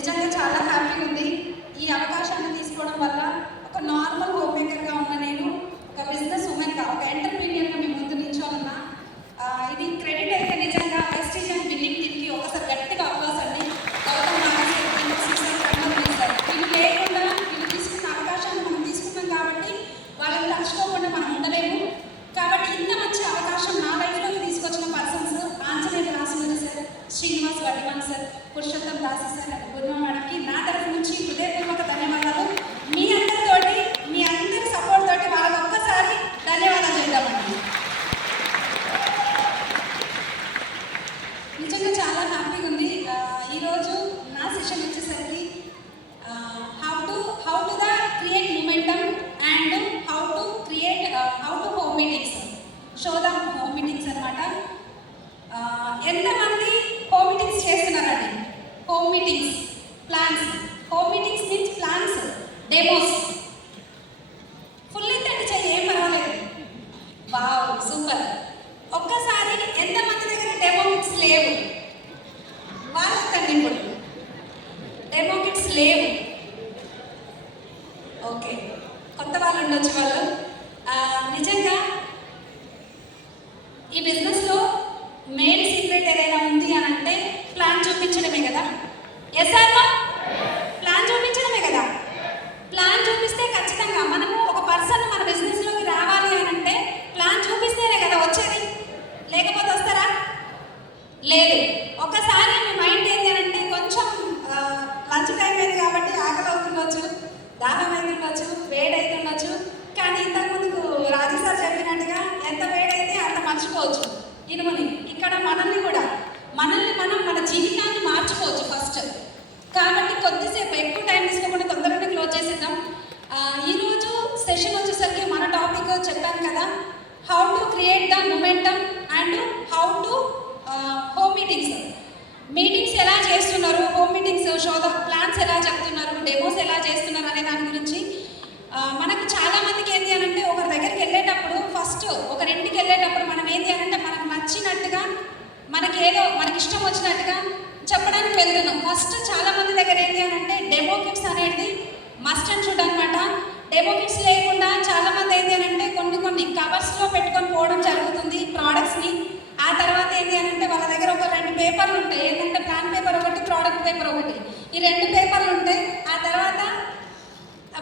నిజంగా చాలా హ్యాపీగా ఉంది. ఈ అవకాశాన్ని తీసుకోవడం వల్ల ఒక నార్మల్ హోమ్ మేకర్గా ఉన్న నేను ఒక బిజినెస్ ఉమెన్గా, ఒక ఎంటర్ప్రీనియర్గా మీ ముందు నిల్చోనున్నా. ఇది క్రెడిట్ అయితే నిజంగా ప్రెస్టీజ్ అండ్ బిల్డింగ్ టీమ్కి ఒకసారి గట్టిగా అవకాశాన్ని వీళ్ళు లేకుండా వీళ్ళు తీసుకున్న అవకాశాన్ని మనం తీసుకున్నాం కాబట్టి వాళ్ళని తలుచుకోకుండా మనం ఉండలేము. కాబట్టి ఇంత మంచి అవకాశం నా లైఫ్లోకి తీసుకొచ్చిన persons Anjaneya Rasumani sir, Srinivas Vaddiman sir, Purushottam Dasi sir, Guruma మేడంకి నా తరఫు నుంచి హృదయపూర్వక ధన్యవాదాలు. మీ అందరితోటి, మీ అందరి సపోర్ట్ తోటి వాళ్ళకి ఒక్కసారి ధన్యవాదాలు చెప్తామండి. నిజంగా చాలా హ్యాపీగా ఉంది. ఈరోజు నా సెషన్ వచ్చేసరికి how to the create momentum and how to home meetings, show the home meetings అనమాట. ఎంతమంది హోమ్ మీటింగ్స్ చేస్తున్నారండి? Home meetings plans, home meetings means plans, demos. Full ఎత్తండి చెయ్యి, ఏం పర్వాలేదు. Wow, super. ఒక్కసారి ఎంతమంది దగ్గర డెమో కిట్స్ లేవు? వాళ్ళంతండి. ఇప్పుడు డెమో కిట్స్ లేవు. ఓకే, కొత్త వాళ్ళు ఉండొచ్చు వాళ్ళు. నిజంగా ఈ బిజినెస్లో మెయిన్ సీక్రెట్ ఏదైనా ఉంది అని అంటే ప్లాన్ చూపించడమే కదా. Yes or no? ప్లాన్ చూపించడమే కదా. ప్లాన్ చూపిస్తే ఖచ్చితంగా మనము ఒక పర్సన్ మన బిజినెస్లోకి రావాలి అని అంటే ప్లాన్ చూపిస్తేనే కదా వచ్చేది. లేకపోతే వస్తారా? లేదు. ఒకసారి మీ మైండ్ ఏంటి అని అంటే కొంచెం లంచ్ టైం అయింది కాబట్టి ఆకలి అవుతుండొచ్చు, దాహం అవుతుండొచ్చు, వేడి అవుతుండొచ్చు. కానీ ఇంతకుముందుకు రాజు సార్ చెప్పినట్టుగా ఎంత వేడైతే అంత మర్చిపోవచ్చు ఇనుమని. ఇక్కడ మనల్ని మనం మన జీవితాన్ని మార్చుకోవచ్చు ఫస్ట్. కాబట్టి కొద్దిసేపు ఎక్కువ టైం తీసుకోకుండా తొందరగా క్లోజ్ చేసేద్దాం. ఈరోజు సెషన్ వచ్చేసరికి మన టాపిక్ చెప్పాను కదా, how to create the momentum and how to home meetings. Meetings ఎలా చేస్తున్నారు, home meetings show the plans ఎలా చెప్తున్నారు, డెమోస్ ఎలా చేస్తున్నారు అనే దాని గురించి. మనకు చాలా మందికి ఏంటి అని అంటే ఒకరి దగ్గరికి వెళ్ళేటప్పుడు, ఫస్ట్ ఒకరింటికి వెళ్ళేటప్పుడు మనం ఏంటి అని అంటే మనకు నచ్చినట్టుగా, మనకి ఇష్టం వచ్చినట్టుగా చెప్పడానికి వెళ్తున్నాం. ఫస్ట్ చాలా మంది దగ్గర ఏంటి అని అంటే డెమో కిట్స్ అనేది మస్ట్ అండ్ షుడ్ అనమాట. డెమో కిట్స్ లేకుండా చాలా మంది ఏంటి అని అంటే కొన్ని కవర్స్లో పెట్టుకొని పోవడం జరుగుతుంది ప్రోడక్ట్స్ని. ఆ తర్వాత ఏంటి అని అంటే వాళ్ళ దగ్గర ఒక 2 పేపర్లు ఉంటాయి. ఏంటంటే ప్లాన్ పేపర్ ఒకటి, ప్రోడక్ట్ పేపర్ ఒకటి. ఈ 2 పేపర్లు ఉంటాయి. ఆ తర్వాత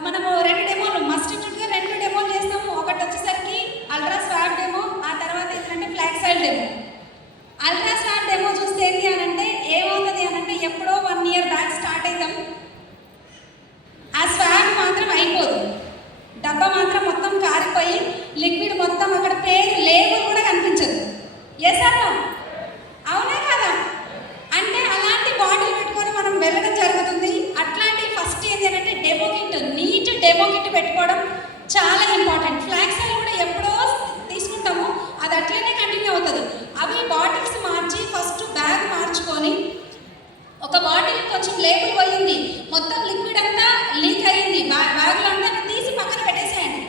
మనము 2 డెమోలు మస్ట్ అండ్ షుడ్గా 2 డెమోలు చేస్తాము. ఒకటి వచ్చేసరికి అల్ట్రా స్వాగ్ డెమో, ఆ తర్వాత ఏంటంటే flag side demo. Ultra swag demo చూస్తే ఏంటి అని అంటే ఏమవుతుంది అని అంటే ఎప్పుడో 1 year బ్యాక్ స్టార్ట్ అవుతాం. ఆ స్వాగ్ మాత్రం అయిపోదు, డబ్బా మాత్రం మొత్తం కారిపోయి లిక్విడ్ మొత్తం అక్కడ పేరు లేబుల్ కూడా కనిపించదు. ఎస్ అన్నా? అవునా కదా? అంటే అలాంటి బాటిల్ పెట్టుకొని మనం వెళ్ళడం జరుగుతుంది. అట్లాంటి ఫస్ట్ ఏంటి అంటే demo kit, neat demo kit పెట్టుకోవడం చాలా ఇంపార్టెంట్. ఫ్లాగ్స్ అని కూడా ఎప్పుడో తీసుకుంటాము, అది అట్లనే కంటిన్యూ అవుతుంది. అవి బాటిల్స్ మార్చి ఫస్ట్ బ్యాగ్ మార్చుకొని, ఒక బాటిల్ కొంచెం లేబుల్ పోయింది, మొత్తం లిక్విడ్ అంతా లీక్ అయ్యింది బ్యాగ్లో అంతా, తీసి పక్కన పెట్టేసేయండి.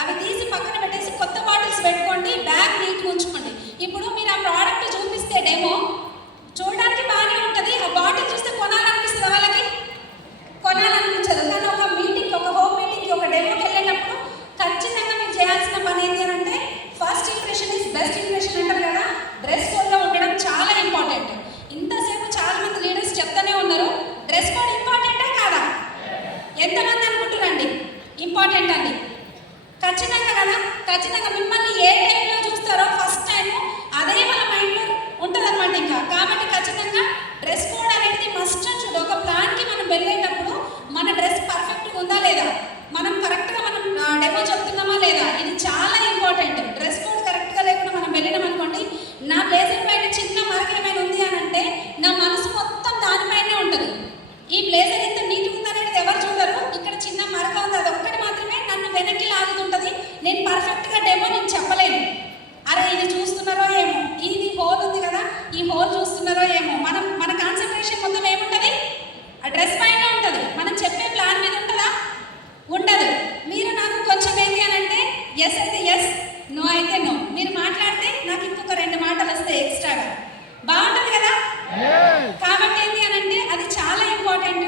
అవి తీసి పక్కన పెట్టేసి కొత్త బాటిల్స్ పెట్టుకోండి, బ్యాగ్ నీట్గా ఉంచుకోండి. ఇప్పుడు మీరు ఆ ప్రోడక్ట్ చూపిస్తే డెమో చూడడానికి బాగానే ఉంటుంది, ఆ బాటిల్ చూస్తే కొనాలనిపిస్తుంది, వాళ్ళకి కొనాలనిపించదు. కానీ ఒక మీటింగ్, ఒక హోమ్ మీటింగ్కి, ఒక డెమోకి వెళ్ళేటప్పుడు ఖచ్చితంగా మీరు చేయాల్సిన పని ఏంటి అని అంటే first impression is best impression అంటారు కదా. డ్రెస్ కోడ్లో ఉండడం చాలా ఇంపార్టెంట్. ఇంతసేపు చాలా మంది లీడర్స్ చెప్తానే ఉన్నారు, డ్రెస్ కోడ్ ఇంపార్టెంటే కాదా? ఎంతమంది అనుకుంటున్నారండి ఇంపార్టెంట్ అండి? ఖచ్చితంగా కదా. ఖచ్చితంగా మిమ్మల్ని ఏ టైంలో చూస్తారో ఫస్ట్ టైం అదే వాళ్ళ మైండ్లో ఉంటుంది అనమాట ఇంకా. కాబట్టి ఖచ్చితంగా డ్రెస్ కోడ్ అనేది మస్ట్ అండ్ షుడ్. ఒక ప్లాన్కి మనం వెళ్ళేటప్పుడు మన డ్రెస్ పర్ఫెక్ట్గా ఉందా లేదా, మనం కరెక్ట్గా మనం డెమో చెప్తున్నామా లేదా, ఇది చాలా ఇంపార్టెంట్. డ్రెస్ కోడ్ కరెక్ట్గా లేకుండా మనం వెళ్ళినాం అనుకోండి, నా బ్లేజర్ పైన చిన్న మరక ఏమైనా ఉంది అని అంటే నా మనసు మొత్తం దానిపైనే ఉంటుంది. ఈ బ్లేజర్ ఎంత నీట్గా ఉందనేది ఎవరు చూడరు, ఇక్కడ చిన్న మరక ఉంది, అది ఒక్కటి మాత్రమే నన్ను వెనక్కి లాగుతుంటుంది. నేను పర్ఫెక్ట్గా డెమో నేను చెప్పలేను. అరే ఇది చూస్తున్నారో ఏమో, ఇది హోల్ ఉంది కదా, ఈ హోల్ చూస్తున్నారో ఏమో. మన కాన్సన్ట్రేషన్ మొత్తం ఏముంటుంది? ఆ డ్రెస్ పైన ఉంటుంది. మనం చెప్పే ప్లాన్ మీద ఉంటుందా? ఉండదు. మీరు నాకు కొంచెం ఏంటి అని అంటే ఎస్ అయితే ఎస్, నో అయితే నో. మీరు మాట్లాడితే నాకు ఇంకొక 2 మాటలు వస్తాయి ఎక్స్ట్రాగా. బాగుంటుంది కదా. కాబట్టి ఏంటి అని అంటే అది చాలా ఇంపార్టెంట్.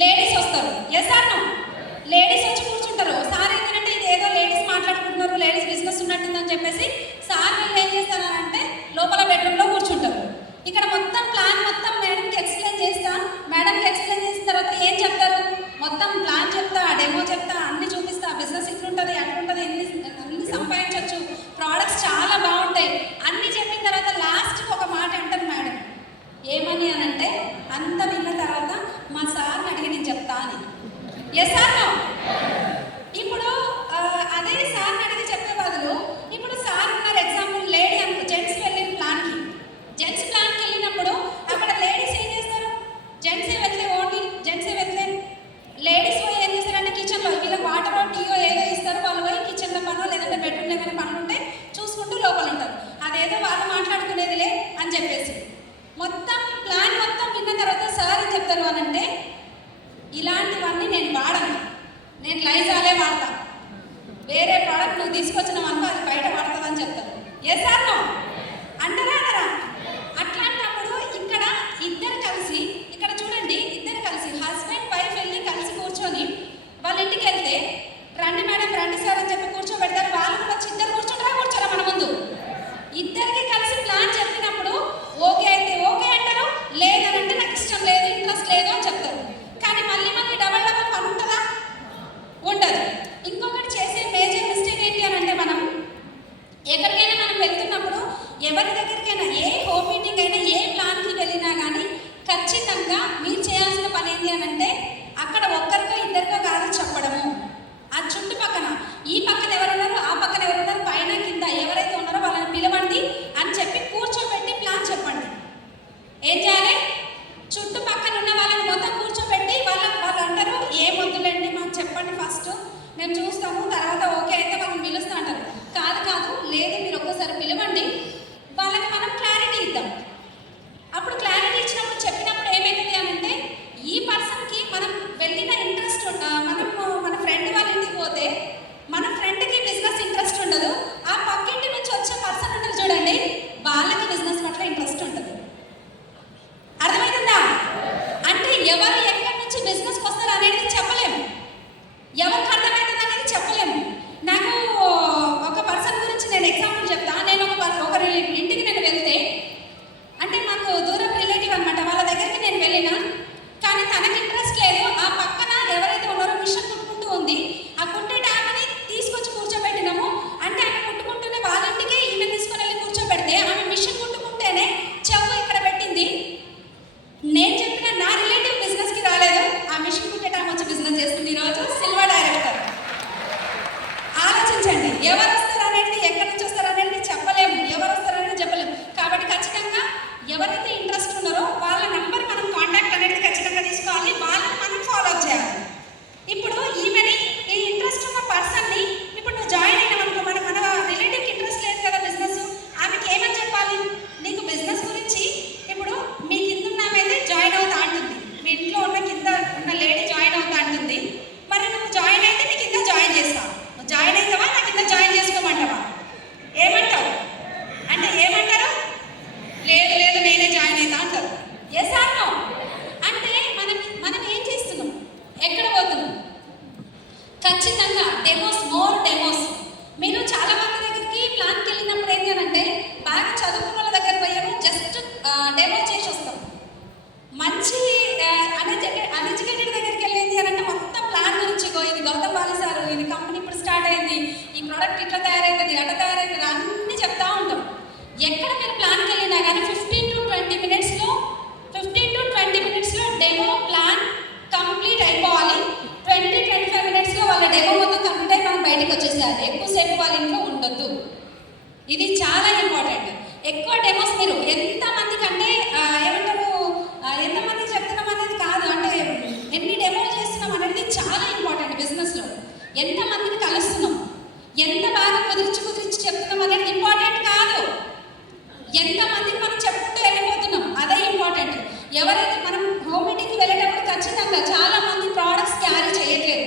లేడీస్ వస్తారు. Yes or no? లేడీస్ వచ్చి కూర్చుంటారు. సార్ ఏంటంటే ఇది ఏదో లేడీస్ మాట్లాడుకుంటున్నారు, లేడీస్ బిజినెస్ ఉన్నట్టుందని చెప్పేసి సార్ వీళ్ళు ఏం చేస్తారంటే లోపల బెడ్రూమ్లో కూర్చుంటారు. ఇక్కడ మొత్తం ప్లాన్ మొత్తం మేడంకి ఎక్స్ప్లెయిన్ చేస్తా. మేడంకి ఎక్స్ప్లెయిన్ చేసిన తర్వాత ఏం చెప్తారు? మొత్తం ప్లాన్ చెప్తా, డెమో చెప్తా, అన్ని చూపిస్తా. బిజినెస్ ఇట్లుంటుంది, అట్లుంటుంది, అన్ని సంపాదించవచ్చు, ప్రోడక్ట్స్ చాలా బాగుంటాయి అన్ని చెప్పిన తర్వాత లాస్ట్కి ఒక మాట అంటారు మేడం. ఏమని అని అంటే, అంత విన్న తర్వాత మా సార్ని అడిగి నేను చెప్తా అని. Yes or no? ఇప్పుడు అదే సార్ని అడిగి చెప్పే బదులు ఇప్పుడు సార్ ఉన్నారు ఎగ్జాంపుల్ లేడీ అనుకో, జెంట్స్ వెళ్ళిన ప్లాన్కి, జెంట్స్ ప్లాన్కి వెళ్ళినప్పుడు అక్కడ లేడీస్ ఏం చేస్తారు? జెంట్సే వెళ్తే ఓన్లీ జెంట్సే వెళ్తే లేడీస్ పోయి ఏం చేస్తారంటే కిచెన్లో వీళ్ళకి వాటర్ టీయో ఏదో ఇస్తారు. వాళ్ళు పోయి కిచెన్లో పనో లేదంటే బెడ్రూమ్లో ఏమైనా పనులు ఉంటే చూసుకుంటూ లోపల ఉంటారు. అదేదో వాళ్ళు మాట్లాడుకునేదిలే అని చెప్పేసి మొత్తం ప్లాన్ మొత్తం విన్న తర్వాత సార్ ఏం చెప్తారు అని అంటే, ఇలాంటివన్నీ నేను వాడను, నేను లైజాలే వాడతా, వేరే ప్రోడక్ట్ నువ్వు తీసుకొచ్చినావు అనుకో అది బయట వాడుతుందని చెప్తారు. Yes or no? అంటారా అనరా? అట్లాంటప్పుడు ఇక్కడ ఇద్దరు కలిసి, ఇక్కడ చూడండి, ఇద్దరు కలిసి హస్బెండ్ వైఫ్ వెళ్ళి కలిసి కూర్చొని వాళ్ళ ఇంటికి వెళ్తే రండి మేడం రండి సార్ అని చెప్పి కూర్చోబెడతారు. వాళ్ళు కూడా వచ్చి ఇద్దరు కూర్చోరా మన ముందు. ఇద్దరికి కలిసి ప్లాన్ చెప్పినప్పుడు ఓకే అయితే ఓకే అంటారు, లేదనంటే నాకు ఇష్టం లేదు, ఇంట్రెస్ట్ లేదు అని చెప్తారు. కానీ మళ్ళీ డబల్ పని ఉంటుందా? ఉండదు. ఇంకొకటి చేసే మేజర్ మిస్టేక్ ఏంటి అని అంటే, మనం ఎక్కడికైనా మనం వెళ్తున్నప్పుడు ఎవరి దగ్గరికైనా ఏ హోమ్ మీటింగ్ అయినా ఏ ప్లాన్కి వెళ్ళినా కానీ ఖచ్చితంగా మీరు చేయాల్సిన పని ఏంటి అని అంటే, అక్కడ ఒక్కరికో ఇద్దరికో కాదు చెప్పడము. ఆ చుట్టుపక్కన ఈ పక్కన ఎవరున్నారు, ఆ పక్కన ఎవరున్నారు, పైన కింద ఎవరైతే ఉన్నారో వాళ్ళని పిలవండి అని చెప్పి కూర్చోబెట్టి ప్లాన్ చెప్పండి. ఏం చేయాలి? చుట్టుపక్కన ఉన్న వాళ్ళని మొత్తం కూర్చోబెట్టి వాళ్ళు అంటారు ఏం వద్దులేండి మాకు చెప్పండి, ఫస్ట్ మేము చూస్తాము, తర్వాత ఓకే అయితే వాళ్ళని పిలుస్తా అంటారు. కాదు లేదు, మీరు ఒక్కసారి పిలవండి, వాళ్ళకి మనం క్లారిటీ ఇద్దాం. అప్పుడు క్లారిటీ ఇచ్చినప్పుడు చెప్పినప్పుడు ఏమవుతుంది అని అంటే, ఈ పర్సన్కి మనం వెళ్ళిన ఇంట్రెస్ట్ మన ఫ్రెండ్ వాళ్ళ ఇంటికి పోతే మన ఫ్రెండ్కి బిజినెస్ ఇంట్రెస్ట్ ఉండదు. ఆ పక్కింటి నుంచి వచ్చే పర్సన్ ఉంటారు చూడండి, వాళ్ళకి బిజినెస్ పట్ల ఇంట్రెస్ట్ ఉంటుంది. అర్థమవుతుందా? అంటే ఎవరు ఎక్కడి నుంచి బిజినెస్కి వస్తారు అనేది చెప్పలేము, ఎవరికి అర్థమవుతుంది అనేది చెప్పలేము. నాకు ఒక పర్సన్ గురించి నేను ఎగ్జాంపుల్ చెప్తా. నేను ఒకరి ఇంటికి నేను వెళ్తే, అంటే మాకు దూరం రిలేటివ్ అనమాట, వాళ్ళ దగ్గరికి నేను వెళ్ళినా కానీ తనకి ఇంట్రెస్ట్ లేదు. ఆ పక్కన ఎవరైతే ఉన్నారో మిషన్ కుట్టుకుంటూ ఉంది, ఆ కుట్టే ఆమెని తీసుకొచ్చి కూర్చోబెట్టినాము. అంటే ఆమె కుట్టుకుంటూనే వాళ్ళ ఇంటికి ఈమె తీసుకొని వెళ్ళి కూర్చోబెడితే ఆమె మిషన్ కుట్టుకుంటేనే చెవు ఇక్కడ పెట్టింది. నేను చెప్పిన నా రిలేటివ్ బిజినెస్కి రాలేదు, ఆ మిషన్ కుట్టే ఆమె వచ్చి బిజినెస్ చేస్తుంది ఈరోజు సిల్వర్ డైరెక్టర్. ఆలోచించండి, ఎవరు వస్తారు అనేది, ఎక్కడి నుంచి వస్తారు అనేది చెప్పలేము, ఎవరు వస్తారు అనేది చెప్పలేము. కాబట్టి ఖచ్చితంగా ఎవరైతే ఇంట్రెస్ట్ ఉన్నారో వాళ్ళ నంబర్ మనం కాంటాక్ట్ అనేది ఖచ్చితంగా తీసుకోవాలి, వాళ్ళని మనం ఫాలో చేయాలి. ఇప్పుడు ఈమెని ఈ ఇంట్రెస్ట్ ఉన్న పర్సన్ని ఇప్పుడు నువ్వు జాయిన్ అయినావు అనుకో, మన రిలేటివ్కి ఇంట్రెస్ట్ లేదు కదా బిజినెస్, ఆమెకి ఏమని చెప్పాలి? నీకు బిజినెస్ గురించి ఇప్పుడు మీ కింద ఉన్నామైతే జాయిన్ అవుతా అంటుంది, మీ ఇంట్లో ఉన్న కింద ఉన్న లేడీ జాయిన్ అవుతా అంటుంది. మరి నువ్వు జాయిన్ అయితే నీ కింద జాయిన్ చేస్తావు, నువ్వు జాయిన్ అవుతావా నా కింద జాయిన్ చేసుకోమంటావా? ఏమంటావు? అంటే ఏమంటారు? లేదు నేనే జాయిన్ అవుతా అంటారు. Yes or no? అంటే మనం ఏం చేస్తున్నాం, ఎక్కడ పోతున్నాం? ఖచ్చితంగా మోర్ డెమోస్. మీరు చాలా మంది దగ్గరికి ప్లాన్కి వెళ్ళినప్పుడు ఏంటి అని అంటే, బాగా చదువుకున్న వాళ్ళ దగ్గర పోయాము, జస్ట్ డెమో చేసి వస్తాం. మంచి అన్ఎడ్యుకేటెడ్ దగ్గరికి వెళ్ళింది అని అంటే మొత్తం ప్లాన్ గురించి, ఇది గౌతమ్ బాలి సార్, ఇది కంపెనీ ఇప్పుడు స్టార్ట్ అయింది, ఈ ప్రోడక్ట్ ఇట్లా తయారవుతుంది, అట్లా తయారవుతుంది అన్నీ చెప్తా ఉంటాం. ఎక్కడ మీరు ప్లాన్కి వెళ్ళినా కానీ 15 to 20 మినిట్స్లో డెమో ప్లాన్ కంప్లీట్ అయిపోవాలి. 20-25 మినిట్స్లో వాళ్ళ డెమో మొత్తం కంప్లీట్ అయి మనం బయటకు వచ్చేసారు. ఎక్కువసేపు వాళ్ళ ఇంట్లో ఉండొద్దు, ఇది చాలా ఇంపార్టెంట్. ఎక్కువ డెమోస్ మీరు ఎంతమందికి అంటే ఏమంటారు, ఎంతమందికి చెప్తున్నాం అనేది కాదు, అంటే ఎన్ని డెమోలు చేస్తున్నాం అనేది చాలా ఇంపార్టెంట్. బిజినెస్లో ఎంతమందిని కలుస్తున్నాం, ఎంత బాగా కుదిర్చి చెప్తున్నాం అనేది ఇంపార్టెంట్ కాదు, ఎంతమందికి మనం చెప్పుకుంటూ వెళ్ళిపోతున్నాం అదే ఇంపార్టెంట్. ఎవరైతే మనం హోమ్ మీటింగ్కి వెళ్ళేటప్పుడు ఖచ్చితంగా చాలా మంది ప్రోడక్ట్స్ క్యారీ చేయట్లేదు,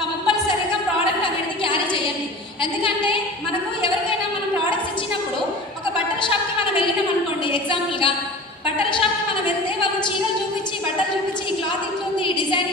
కంపల్సరీగా ప్రోడక్ట్ అనేది క్యారీ చేయండి. ఎందుకంటే మనకు ఎవరికైనా మనం ప్రోడక్ట్స్ ఇచ్చినప్పుడు, ఒక బట్టల షాప్కి మనం వెళ్ళినాం అనుకోండి, ఎగ్జాంపుల్గా బట్టల షాప్కి మనం వెళ్తే వాళ్ళు చీరలు చూపించి, బట్టలు చూపించి, ఈ క్లాత్ ఇట్లా ఉంది, ఈ డిజైన్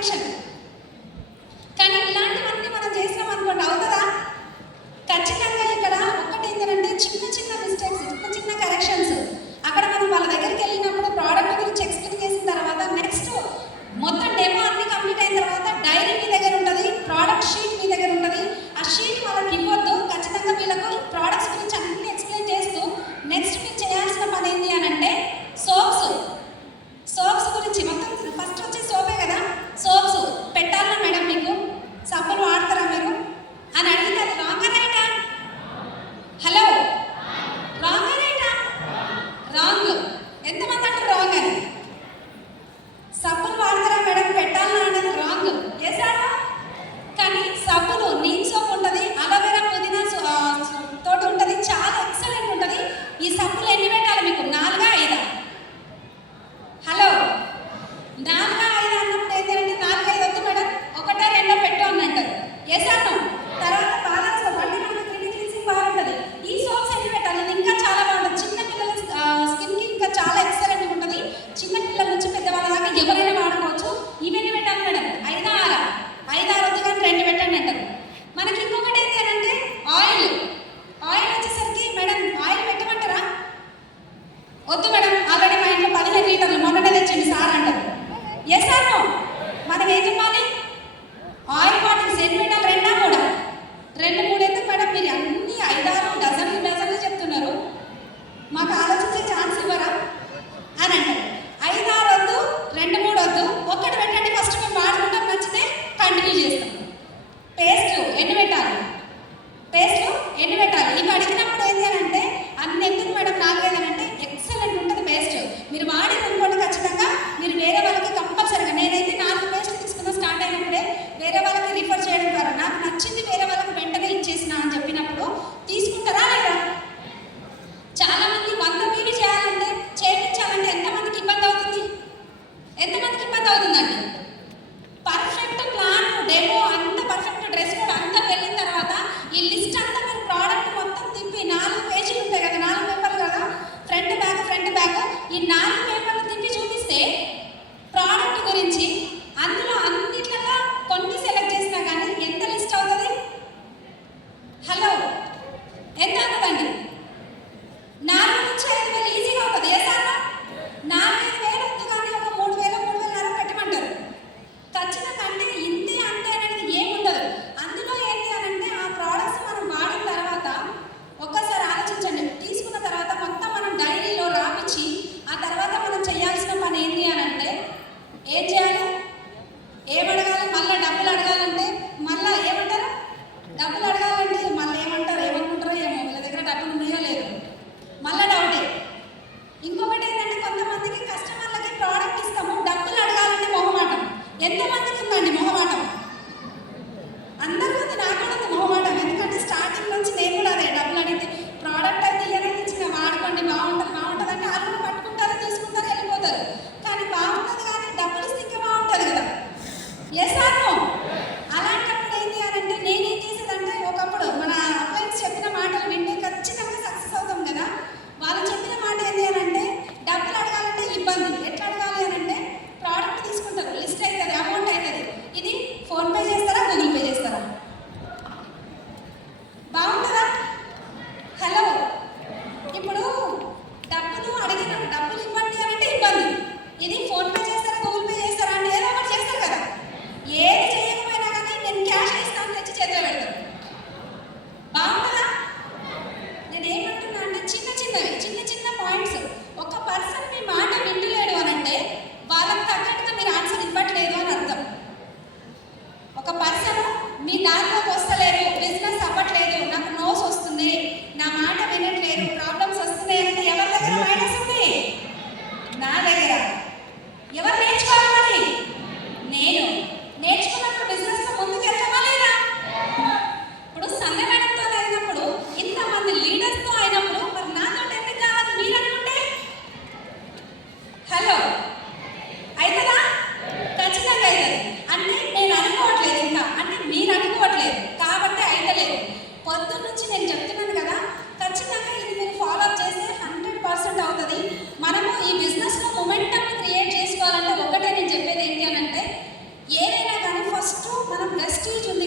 టెన్షన్. కానీ ఇలాంటివన్నీ మనం చేసినాం అనుకోండి, అవుతుందా? ఖచ్చితంగా ఇక్కడ ఒక్కటి ఏంటంటే చిన్న చిన్న మిస్టేక్స్, చిన్న చిన్న కరెక్షన్స్. అక్కడ మనం వాళ్ళ దగ్గరికి వెళ్ళినప్పుడు ప్రోడక్ట్ గురించి ఎక్స్ప్లెయిన్ చేసిన తర్వాత నెక్స్ట్ మొత్తం డెమో అన్ని కంప్లీట్ అయిన తర్వాత డైరీ మీ దగ్గర ఉంటుంది, ప్రోడక్ట్ షీట్ మీ దగ్గర ఉంటుంది. ఆ షీట్ వాళ్ళకి ఇవ్వద్దు. ఖచ్చితంగా వీళ్ళకు ప్రోడక్ట్స్ గురించి అన్ని ఎక్స్ప్లెయిన్ చేస్తూ నెక్స్ట్ మీరు చేయాల్సిన పని ఏంటి అని అంటే సోప్స్ గురించి మొత్తం ఫస్ట్ వచ్చే సోపే కదా, సోప్స్ పెట్టాలా మేడం మీకు, సబ్బులు వాడతారా మీరు అని అడిగితే అది రాంగ్ రైటా? హలో, రాంగ్ రైటా? రాంగ్. ఎంతమంది అంటారు రాంగ్ అని? సబ్బులు వాడతారా మేడం, పెట్టాలా అనేది రాంగ్. చేశారా? కానీ సబ్బులు నీమ్ సోప్ ఉంటుంది, అలోవెరా పుదీనా తోటి ఉంటుంది, చాలా ఎక్సలెంట్ ఉంటుంది. ఈ సబ్బులు ఎన్ని పెట్టాలి మీకు? 4 5? హలో, 4 5 అన్నప్పుడు ఏంటంటే 4 5 వద్దు మేడం, 1 2 పెట్టు అని అంటారు. వేసాను. తర్వాత బాలన్స్ మళ్ళీ మనకు క్లినిక్ బాగుంటుంది. ఈ సోప్స్ ఎన్ని పెట్టాలి? ఇది ఇంకా చాలా బాగుంటుంది. చిన్న పిల్లల స్కిన్కి ఇంకా చాలా ఎక్సలెంట్ ఉంటుంది. చిన్న పిల్లల నుంచి పెద్దవాళ్ళ దాకా ఎవరైనా వాడుకోవచ్చు. ఇవన్నీ పెట్టాలి మేడం, 5 6 వద్దు కానీ 2 పెట్టండి అంటారు. మనకి ఇంకొకటి ఏంటి అని అంటే ఆయిల్ వచ్చేసరికి మేడం ఆయిల్ పెట్టమంటారా? వద్దు మేడం, ఆల్రెడీ మా ఇంట్లో 15 లీటర్లు మొన్ననే తెచ్చింది సార్ అంటారు. ఎసాను. మనం ఏం చెప్పాలి? ఆయిల్ బాటిల్స్ ఎన్ని పెట్టాలి? 2 3? 2 3 ఎందుకు మేడం, మీరు అన్ని 5 6 డజన్లు చెప్తున్నారు, మాకు ఆలోచించే ఛాన్స్ ఇవ్వరా అని అంటారు. 5 6 వద్దు, 2 3 వద్దు, 1 పెట్టండి. ఫస్ట్ మేము వాడుకుంటాం, నచ్చితే కంటిన్యూ చేస్తాం. పేస్ట్ ఎన్ని పెట్టాలి? ఇవి అడిగినప్పుడు ఏంటి అని అంటే అన్ని ఎందుకు మేడం 4 5 అని అంటే ఎక్సలెంట్ ఉంటుంది పేస్ట్. మీరు వాడి అనుకోండి, ఖచ్చితంగా మీరు వేరే వాళ్ళకి కంపల్సరీగా, నేనైతే 4 పేస్ట్ తీసుకున్న స్టార్ట్ అయినప్పుడే వేరే వాళ్ళకి రిఫర్ చేయడం ద్వారా నాకు నచ్చింది వేరే వాళ్ళకి వెంటనే ఇచ్చేసిన అని చెప్పినప్పుడు తీసుకుంటారా లేదా? చాలా మంది 100 పీవీ చేయించాలంటే ఎంతమందికి ఇబ్బంది అవుతుందండి? పర్ఫెక్ట్ ప్లాన్, డెమో అంతా పర్ఫెక్ట్, డ్రెస్ కోడ్ అంతా వెళ్ళిన తర్వాత ఈ లిస్ట్ అంతా మీరు ప్రోడక్ట్ మొత్తం తిప్పి 4 పేజీలు ఉంటాయి కదా, 4 పేపర్లు కదా, ఫ్రంట్ బ్యాక్ ఈ 4 పేపర్లు తిప్పి చూపిస్తే ప్రోడక్ట్ గురించి అందులో అన్నిట్లలో కొన్ని సెలెక్ట్ చేసినా కానీ ఎంత లిస్ట్ అవుతుంది? హలో, ఎంత అవుతుందండి? 4 నుంచి 5 వేలు ఈజీగా అవుతుంది. ఏ సార్ 4 5 వేలు వద్దు కానీ ఒక 3 వేలు 3,500 పెట్టమంటారు. ఖచ్చితంగా అంటే ఇంతే అంతే అనేది ఏముండదు. అందులో ఏంటి అని అంటే ఆ ప్రోడక్ట్స్ మనం వాడిన తర్వాత ఒక్కసారి ఆలోచించండి. తీసుకున్న తర్వాత మొత్తం మనం డైరీలో రాపించి ఆ తర్వాత మనం చేయాల్సిన పని ఏంటి అని అంటే ఏం చేయాలి? ఏమడగాలి? మళ్ళీ డబ్బులు అడగాలంటే మళ్ళీ ఏమంటారు? డబ్బులు అడగాలంటే మళ్ళీ ఏమంటారో ఏమో, వీళ్ళ దగ్గర డబ్బులు ఉన్నాయో లేదు, మళ్ళీ డౌటే. ఇంకొకటి ఏంటంటే కొంతమందికి కస్టమర్లకి ప్రోడక్ట్ ఇస్తాము, డబ్బులు అడగాలంటే మొహమాటం. ఎంతమంది